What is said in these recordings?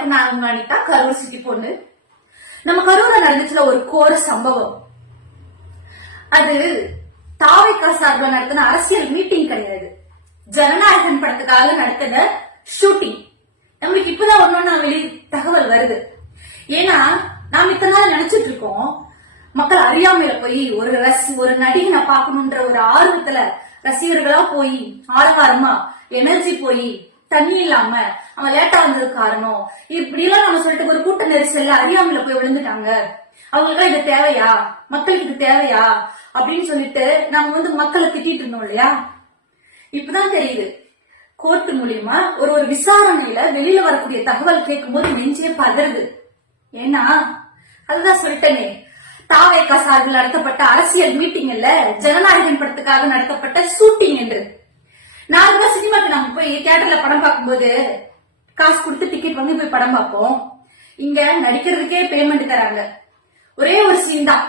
வணக்கம். நான் உங்க அனிதா, கரூர் சிட்டி பொண்ணு. நம்ம கரூர்ல நடந்துச்சுல ஒரு கோர சம்பவம். அது தாவேகா சார்பில் நடத்தின அரசியல் மீட்டிங் கிடையாது, ஜனநாயகன் படத்துக்காக நடத்தின ஷூட்டிங். நம்மளுக்கு இப்பதான் ஒன்னொன்னு தகவல் வருது. ஏன்னா நாம இத்தனை நாள் நினைச்சிட்டு இருக்கோம், மக்கள் அறியாமையில போய் ஒரு நடிகனை பார்க்கணுன்ற ஒரு ஆர்வத்துல ரசிகர்களா போய் ஆரவாரமா எனர்ஜி போய் தண்ணி இல்லாம அவன் லேட்டா வந்ததுக்கு காரணம் இப்படி எல்லாம் நம்ம சொல்லிட்டு ஒரு கூட்ட நெரிசல்ல அறியாமையில போய் விழுந்துட்டாங்க. அவங்களுக்கு இது தேவையா, மக்களுக்கு இது தேவையா அப்படின்னு சொல்லிட்டு நம்ம மக்களை திட்டிட்டு இருந்தோம் இல்லையா? இப்பதான் தெரியுது, கோர்ட்டு மூலியமா ஒரு விசாரணையில வெளியில வரக்கூடிய தகவல் கேட்கும் போது நெஞ்சே பதறுது. ஏன்னா அதுதான் சொல்லிட்டேனே, தாவேகா சார்பில் நடத்தப்பட்ட அரசியல் மீட்டிங் இல்ல, ஜனநாயகன் படத்துக்காக நடத்தப்பட்ட ஷூட்டிங் என்று. நார்மலா சினிமாக்கு நம்ம போய் தியேட்டர்ல படம் பார்க்கும்போது காசு கொடுத்து டிக்கெட் வாங்கி போய் படம் பார்ப்போம். இங்க நடிக்கிறதுக்கே பேமெண்ட் தராங்க. ஒரே ஒரு சீன் தான்,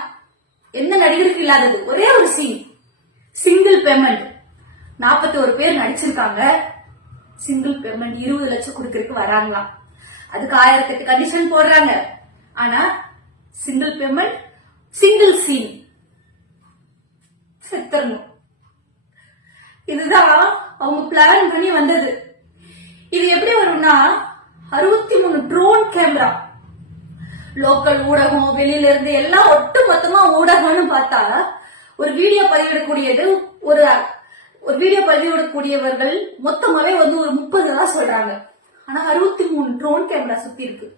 எந்த நடிகருக்கு இல்லாதது, ஒரே ஒரு சீன், சிங்கிள் பேமெண்ட். 41 பேர் நடிச்சிருக்காங்க, சிங்கிள் பேமெண்ட் 20 லட்சம் கொடுக்கறதுக்கு வராங்களாம். அதுக்கு 1008 கண்டிஷன் போடுறாங்க. ஆனா சிங்கிள் பேமெண்ட், சிங்கிள் சீன், செத்துறணும். இதுதான் அவங்க பிளான் பண்ணி வந்தது. இது எப்படி வரும்னா, 63 ட்ரோன் கேமரா, லோக்கல் ஊடகம், வெளியில இருந்து எல்லாம் ஒட்டு மொத்தமா ஊடகம்னு பார்த்தா ஒரு வீடியோ பதிவிடக்கூடியது ஒரு வீடியோ பதிவிடக்கூடியவர்கள் மொத்தமாவே ஒரு 30 தான் சொல்றாங்க. ஆனா 63 ட்ரோன் கேமரா சுத்தி இருக்கு.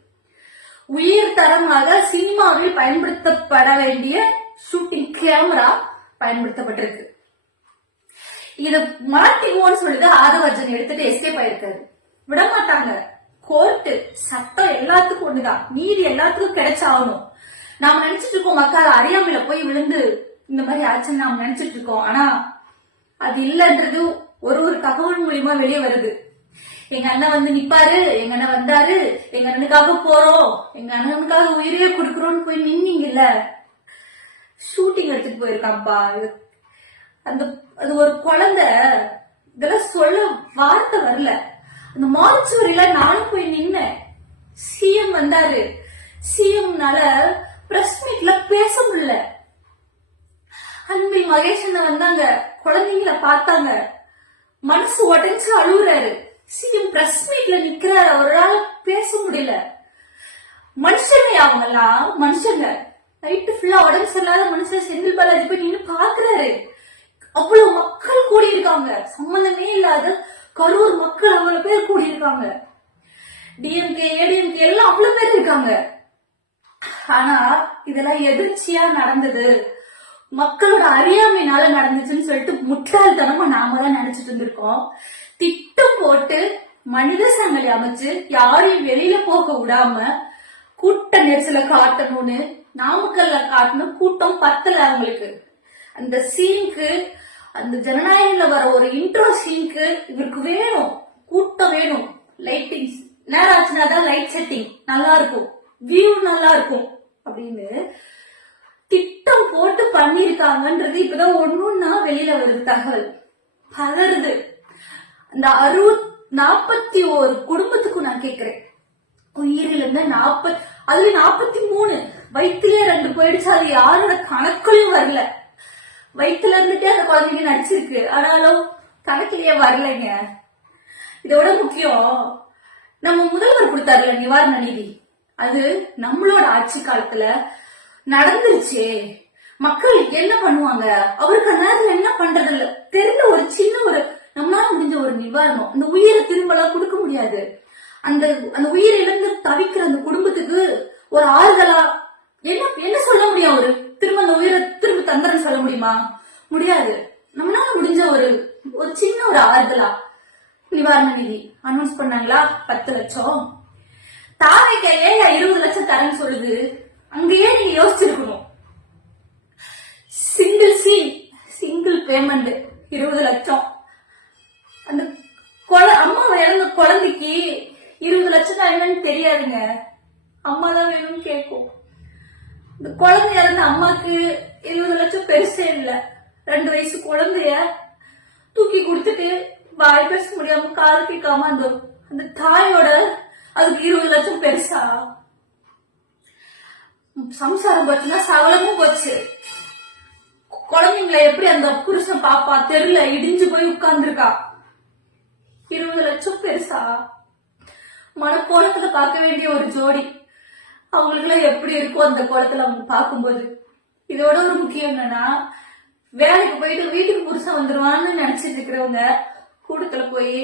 உயிர் தரமாக சினிமாவில் பயன்படுத்தப்பட வேண்டிய ஷூட்டிங் கேமரா பயன்படுத்தப்பட்டிருக்கு. இத மாட்டிவோன்னு சொல்லிட்டு ஆதவர்ஜன் எடுத்துட்டு எஸ்கேப் ஆயிருக்காரு. விடமாட்டாங்க. கோர்ட்டு சட்டம் எல்லாத்துக்கும் ஒண்ணுதான், நீதி எல்லாத்துக்கும் கிடைச்சாகணும். நாம நினைச்சிட்டு இருக்கோம் மக்கள் அறியாமையில போய் விழுந்து இந்த மாதிரி ஆச்சுன்னு நாம நினைச்சிட்டு இருக்கோம். ஆனா அது இல்லன்றது ஒரு தகவல் மூலியமா வெளியே வருது. எங்க அண்ணன் நிப்பாரு, எங்க அண்ணன் வந்தாரு, எங்க அண்ணனுக்காக போறோம், எங்க அண்ணனுக்காக உயிரையே கொடுக்கறோம்னு போய் நின்னீங்கல்ல, ஷூட்டிங் எடுத்துட்டு போயிருக்காப்பா. அது ஒரு குழந்தை, இதெல்லாம் சொல்ல வார்த்தை வரல. அந்த மார்ச்சுவரியில நானும் போய் நின்னேன். சிஎம் வந்தாரு, சிஎம்னால பிரஸ் மீட்ல பேச முடியல. அன்பில் மகேஷன் வந்தாங்க, குழந்தைங்கள பார்த்தாங்க, மனசு உடைஞ்சு அழுகுறாரு. சிஎம் பிரஸ் மீட்ல நிக்கிறாரு, அவரால் பேச முடியல. மனுஷங்க அவங்கெல்லாம் மனுஷங்க. நைட்டு ஃபுல்லா உடம்பு சரியில்லாத மனுஷன் செந்தில் பாலாஜி போய் நின்று பாக்குறாரு. அவ்வளவு மக்கள் கூடி இருக்காங்க, சம்பந்தமே இல்லாத கரூர் மக்கள் அவ்வளவு பேர் கூடி இருக்காங்க. டிஎம்கே ஏடிஎம்கே எல்லாம் அவ்வளவு பேர் இருக்காங்க. ஆனா இதெல்லாம் எதிர்ச்சியா நடந்தது, மக்களோட அறியாமையினால நடந்துச்சுன்னு சொல்லிட்டு முட்டாள்தனமா நாம தான் நினைச்சிட்டு இருந்திருக்கோம். திட்டம் போட்டு மனித சங்கிலி அமைச்சு யாரையும் வெளியில போக விடாம கூட்ட நெரிசல காட்டணும்னு நாமக்கல்ல காட்டணும். கூட்டம் பத்தல அவங்களுக்கு. அந்த சீனுக்கு, அந்த ஜனநாயகன்ல வர ஒரு இன்ட்ரோ சீனுக்கு இவருக்கு வேணும், கூட்டம் வேணும், லைட்டிங் நேரம் ஆச்சுன்னா தான் லைட் செட்டிங் நல்லா இருக்கும், வியூ நல்லா இருக்கும் அப்படின்னு திட்டம் போட்டு பண்ணிருக்காங்கன்றது இப்பதான் ஒண்ணுன்னா வெளியில வருது தகவல். பதறுது. அந்த 41 குடும்பத்துக்கும் நான் கேக்குறேன், உயிரிழந்த 40, அதுல 43 வயிற்றுலயே 2 போயிடுச்சு. அது யாரோட கணக்குலயும் வரல. வயிற்றுல இருந்துட்டே அந்த குழந்தைங்க நடிச்சிருக்கு, ஆனாலும் கணக்கிலேயே வரலைங்க. இதோட முக்கியம், நம்ம முதல்வர் கொடுத்தாருல நிவாரண நிதி, அது நம்மளோட ஆட்சி காலத்துல நடந்துருச்சு. மக்கள் என்ன பண்ணுவாங்க, அவருக்கு அந்த நேரத்துல என்ன பண்றது இல்ல, தெரிஞ்ச ஒரு சின்ன நம்மளால முடிஞ்ச ஒரு நிவாரணம். அந்த உயிரை திரும்பலாம் கொடுக்க முடியாது. அந்த உயிரை இழந்து தவிக்கிற அந்த குடும்பத்துக்கு ஒரு ஆறுதலா என்ன சொல்ல முடியும்? திரும்ப அந்த உயிரை திரும்ப தந்துறன்னு சொல்ல முடியுமா? முடியாது. நம்மளால முடிஞ்ச ஒரு சின்ன ஆறுதலா நிவாரண நிதி அனௌன்ஸ் பண்ணாங்களா, 10 லட்சம். தாவேக்கையே 20 லட்சம் தரேன்னு சொல்லுது. அங்கேயே நீங்க யோசிச்சிருக்கணும். சிங்கிள் சீன், சிங்கிள் பேமெண்ட் 20 லட்சம். அந்த அம்மா இறந்த குழந்தைக்கு 20 லட்சம் தான் என்னன்னு தெரியாதுங்க. அம்மா தான் வேணும்னு கேட்கும். இந்த குழந்தை இறந்த அம்மாக்கு 20 லட்சம் பெருசே இல்ல. 2 வயசு குழந்தைய தூக்கி கொடுத்துட்டு வாய் பேச முடியாம கால் கேட்காம அந்த தாயோட அதுக்கு 20 லட்சம் பெருசு. பெருசா? சம்சாரம் போச்சுன்னா சவலமும் போச்சு. குழந்தைங்களை எப்படி அந்த புருஷன் பாப்பா? தெருல இடிஞ்சு போய் உட்கார்ந்துருக்கா. 20 லட்சம் பெருசா? மனக்கோலத்துல பார்க்க வேண்டிய ஒரு ஜோடி, அவங்களுக்கு எல்லாம் எப்படி இருக்கும் அந்த கோலத்துல அவங்க பார்க்கும்போது? இதோட ஒரு முக்கியம் என்னன்னா, வேலைக்கு போயிட்டு வீட்டுக்கு புருஷன் வந்துருவான்னு நினைச்சிட்டு இருக்கிறவங்க கூட்டத்துல போய்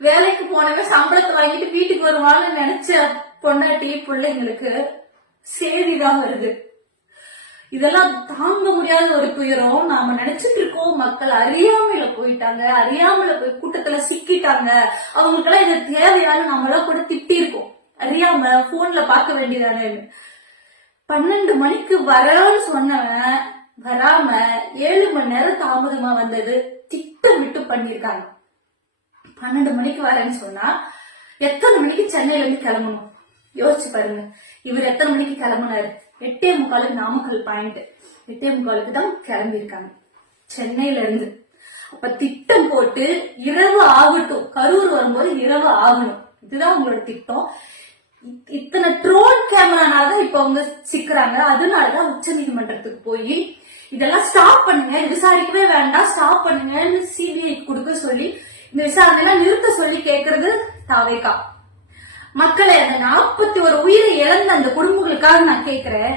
வேலைக்கு போனவன் சம்பளத்தை வாங்கிட்டு வீட்டுக்கு வருவான்னு நினைச்ச பொண்டாட்டி பிள்ளைங்களுக்கு செய்திதான் வருது. இதெல்லாம் தாங்க முடியாத ஒரு துயரம். நாம நினைச்சிட்டு இருக்கோம் மக்கள் அறியாமையில போயிட்டாங்க, அறியாமல போய் கூட்டத்துல சிக்கிட்டாங்க, அவங்களுக்கு எல்லாம் இது தேவையான நம்மளாம் கூட திட்டி இருக்கோம். அறியாம போன்ல பார்க்க வேண்டியதானே. 12 மணிக்கு வரன்னு சொன்னவன் வராம 7 மணி நேரம் தாமதமா வந்தது திட்டமிட்டு பண்ணிருக்காங்க. 12 மணிக்கு வரேன்னு சொன்னா எத்தனை மணிக்கு சென்னையில இருந்து கிளம்பணும் யோசிச்சு பாருங்க. இவர் எத்தனை மணிக்கு கிளம்புனாரு? 8:45 நாமக்கல் பாயிண்ட். 8:45 தான் கிளம்பி இருக்காங்க சென்னையில இருந்து. அப்ப திட்டம் போட்டு இரவு ஆகட்டும், கரூர் வரும்போது இரவு ஆகணும், இதுதான் உங்களோட திட்டம். இத்தனை ட்ரோன் கேமரானாலதான் இப்ப அவங்க சிக்கிறாங்க. அதனாலதான் உச்ச நீதிமன்றத்துக்கு போய் இதெல்லாம் ஸ்டாப் பண்ணுங்க, விசாரிக்கவே வேண்டாம், ஸ்டாப் பண்ணுங்கன்னு சிபிஐ கொடுக்க சொல்லி இந்த விசாரணை நிறுத்த சொல்லி கேக்குறது தாவேகா. மக்களை அந்த 41 உயிரை இழந்த அந்த குடும்பங்களுக்காக நான் கேக்குறேன்,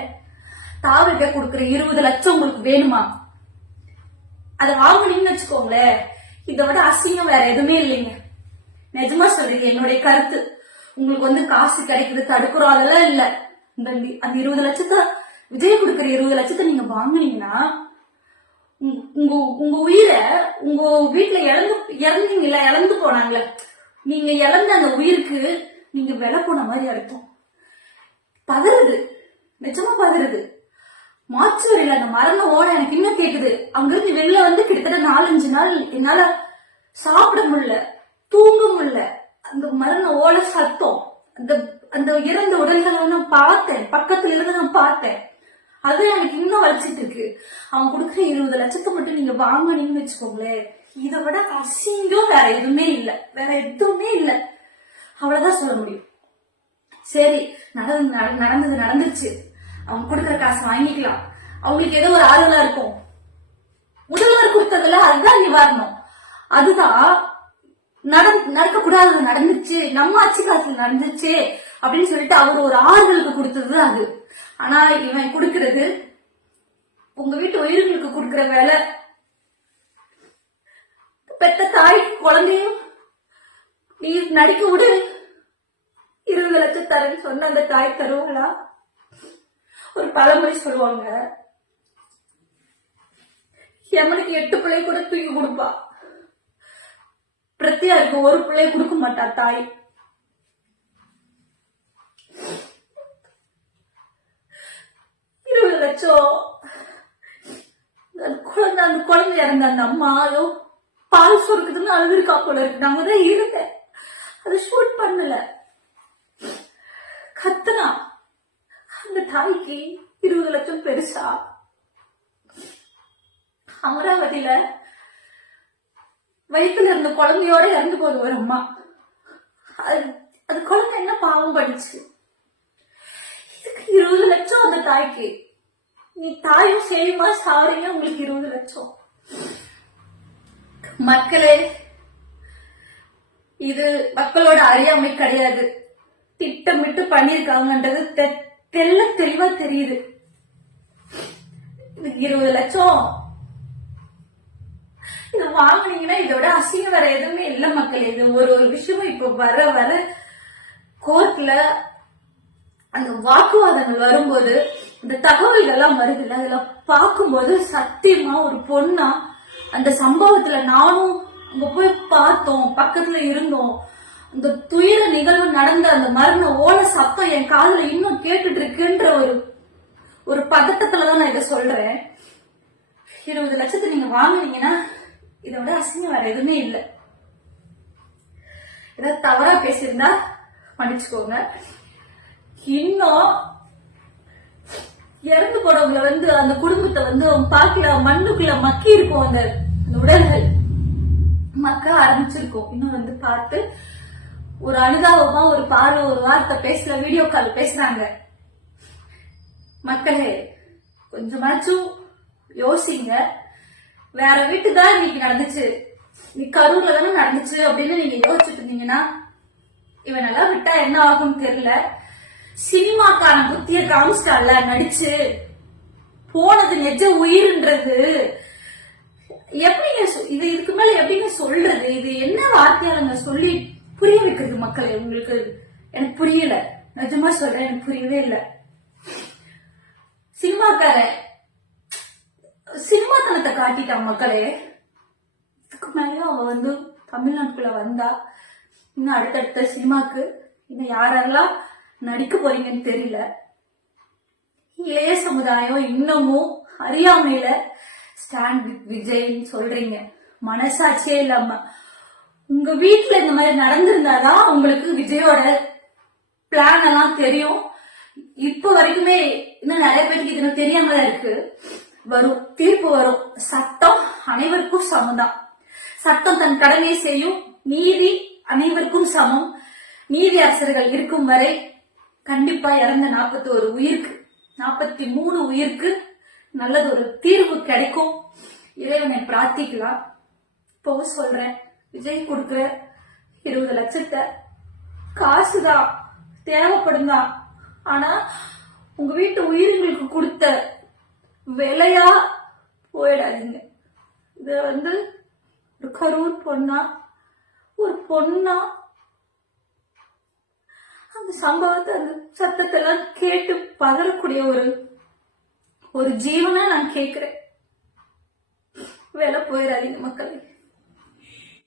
தாவேகா கொடுக்குற 20 லட்சம் உங்களுக்கு வேணுமா? அதை வாங்கினீங்கன்னு வச்சுக்கோங்களேன், இதை விட அசிங்கம் வேற எதுவுமே இல்லைங்க. நிஜமா சொல்றீங்க, என்னுடைய கருத்து. உங்களுக்கு காசு கிடைக்குது தடுக்கிறோம் அதெல்லாம் இல்ல. அந்த 20 லட்சத்தை விஜய் கொடுக்குற 20 லட்சத்தை நீங்க வாங்கினீங்கன்னா உங்க உயிரை உங்க வீட்டுல இறந்தீங்கல்ல, இழந்து போனாங்களே, நீங்க இழந்த அந்த உயிருக்கு நீங்க விலை போன மாதிரி அர்த்தம். பதறுது, நிஜமா பதறுது. மாச்சுவரியில அந்த மரண ஓட எனக்கு இன்னும் கேக்குது. அங்கிருந்து வெளில கிட்டத்தட்ட 4-5 நாள் என்னால சாப்பிட முடியல, தூங்க முடியல. அந்த மரண ஓல சத்தம், அந்த இறந்த உடல்களை நான் பார்த்தேன், பக்கத்துல இருந்து நான் பார்த்தேன். அது எனக்கு இன்னும் வலிச்சிட்டு இருக்கு. அவன் கொடுக்குற 20 லட்சத்தை மட்டும் நீங்க வாங்கினீங்கன்னு வச்சுக்கோங்களேன், இதை விட அசிங்கம் வேற எதுவுமே இல்ல, வேற எதுவுமே இல்ல. அவ்வளவுதான் சொல்ல முடியும். சரி, நடந்துச்சு. அவங்க கொடுக்குற காசு வாங்கிக்கலாம், அவங்களுக்கு ஏதோ ஒரு ஆறுதலா இருக்கும். முதல்வர் கொடுத்ததுல அதுதான் நிவாரணம். அதுதான் நடக்க கூடாது, நடந்துச்சு, நம்ம ஆட்சி காலத்துல நடந்துச்சு அப்படின்னு சொல்லிட்டு அவர் ஒரு ஆறுதலுக்கு கொடுத்தது அது. ஆனா இவன் கொடுக்கறது உங்க வீட்டு உயிர்களுக்கு கொடுக்கற வேலை. பெத்த தாய் குழந்தையும் நீ நடிக்க விடு, 20 லட்சம் தரேன்னு சொன்ன அந்த தாய் தருவாங்களா? ஒரு பழமொழி சொல்லுவாங்க, எமனுக்கு 8 பிள்ளை கூட தூக்கி கொடுப்பா, பிரத்தியாருக்கு ஒரு பிள்ளைய கொடுக்க மாட்டா தாய். லட்சம் அந்த குழந்தை இறந்த அந்த அம்மா பால் சொருக்குதுன்னு அழுதுருக்கா போல இருக்கு. நாங்க தான் இருந்தேன், அதை ஷூட் பண்ணல. கத்தனா அந்த தாய்க்கு 20 லட்சம் பெருசா? அமராவதியில வயிற்றுல இருந்த குழந்தையோட இறந்து போது ஒரு அம்மா, அது குழந்தை என்ன பாவம் படிச்சு? இதுக்கு 20 லட்சம் அந்த தாய்க்கு. நீ தாயும் செய்யுமா சாவறீங்க, உங்களுக்கு 20 லட்சம். மக்களே, இது மக்களோட அறியாமை கிடையாது, திட்டமிட்டு பண்ணிருக்காங்கன்றது தெளிவா தெரியுது. 20 லட்சம் இது வாங்கினீங்கன்னா இதோட அசிங்கம் வேற எதுவுமே இல்ல மக்களே. இது ஒரு விஷயமும் இப்ப வர கோர்ட்ல அந்த வாக்குவாதங்கள் வரும்போது இந்த தகவல்கள் எல்லாம் வருதுல்ல, அதெல்லாம் பார்க்கும்போது சத்தியமா ஒரு பொண்ணா அந்த சம்பவத்துல நானும் அங்க போய் பார்த்தோம், பக்கத்துல இருந்தோம். அந்த துயர நிகழ்வு நடந்த அந்த மரண ஓல சத்தம் என் காதுல இன்னும் கேட்டுட்டு இருக்குன்ற ஒரு பதட்டத்துலதான் நான் இதை சொல்றேன். 20 லட்சத்தை நீங்க வாங்கினீங்கன்னா இதோட அசிங்கம் வேற எதுவுமே இல்லை. ஏதாவது தவறா பேசியிருந்தா மன்னிச்சுக்கோங்க. இன்னும் இறந்து போறவங்களை அந்த குடும்பத்தை அவன் பாக்கல, மண்ணுக்குள்ள மக்கி இருக்கும், அந்த உடல்கள் மக்க ஆரம்பிச்சிருக்கும். இன்னும் பார்த்து ஒரு அனுதாபமா ஒரு பார்வை ஒரு வார்த்தை பேசல, வீடியோ கால் பேசுறாங்க. மக்களே கொஞ்சமாச்சும் யோசிங்க. வேற வீட்டு தான் இன்னைக்கு நடந்துச்சு, நீ கரூர்ல தானே நடந்துச்சு அப்படின்னு நீங்க யோசிச்சுட்டு இருந்தீங்கன்னா இவனெல்லாம் விட்டா என்ன ஆகும்னு தெரியல. சினிமாக்கான புத்திய காமிச்சிட்டால நடிச்சு போனது நெஜ உயிர்ன்றது எப்படிங்க இது இதுக்கு மேல எப்படிங்க சொல்றது? இது என்ன வார்த்தையாலுங்க சொல்லி புரிய வைக்கிறது மக்களே? உங்களுக்கு எனக்கு புரியல, நிஜமா சொல்றேன், எனக்கு புரியவே இல்லை. சினிமாத்தனத்தை காட்டிட்டான் மக்களே. இதுக்கு மேலேயும் அவ வந்து தமிழ்நாட்டுக்குள்ள வந்தா இன்னும் அடுத்தடுத்த சினிமாக்கு இன்னும் யாரெல்லாம் நடிக்க போறீங்கன்னு தெரியல. இளைய சமுதாயம் இன்னமும் அறியாமையில ஸ்டாண்ட் வித் விஜய்ன்னு சொல்றீங்க. மனசாட்சியே இல்லாம உங்க வீட்டுல இந்த மாதிரி நடந்திருந்தாதான் உங்களுக்கு விஜயோட பிளான் எல்லாம் தெரியும். இப்ப வரைக்குமே இன்னும் நிறைய பேருக்கு இது தெரியாம இருக்கு. வரும் தீர்ப்பு வரும். சட்டம் அனைவருக்கும் சமம்தான். சட்டம் தன் கடமையை செய்யும். நீதி அனைவருக்கும் சமம். நீதி அரசர்கள் இருக்கும் வரை கண்டிப்பா இறந்த 41 உயிருக்கு 43 உயிருக்கு நல்லது ஒரு தீர்வு கிடைக்கும். இறைவனை பிரார்த்திக்கலாம். இப்பவும் சொல்றேன், விஜய் கொடுக்கிற 20 லட்சத்தை காசுதான், தேவைப்படும் தான். ஆனா உங்க வீட்டு உயிர்களுக்கு கொடுத்த விலையா போயிடாதீங்க. இது வந்து ஒரு கரூர் பொண்ணா, ஒரு பொண்ணா அந்த சம்பவத்தை அந்த சத்தத்தை எல்லாம் கேட்டு பதறக்கூடிய ஒரு ஜீவனா நான் கேட்கிறேன். வேலை போயிடாதீங்க மக்களே.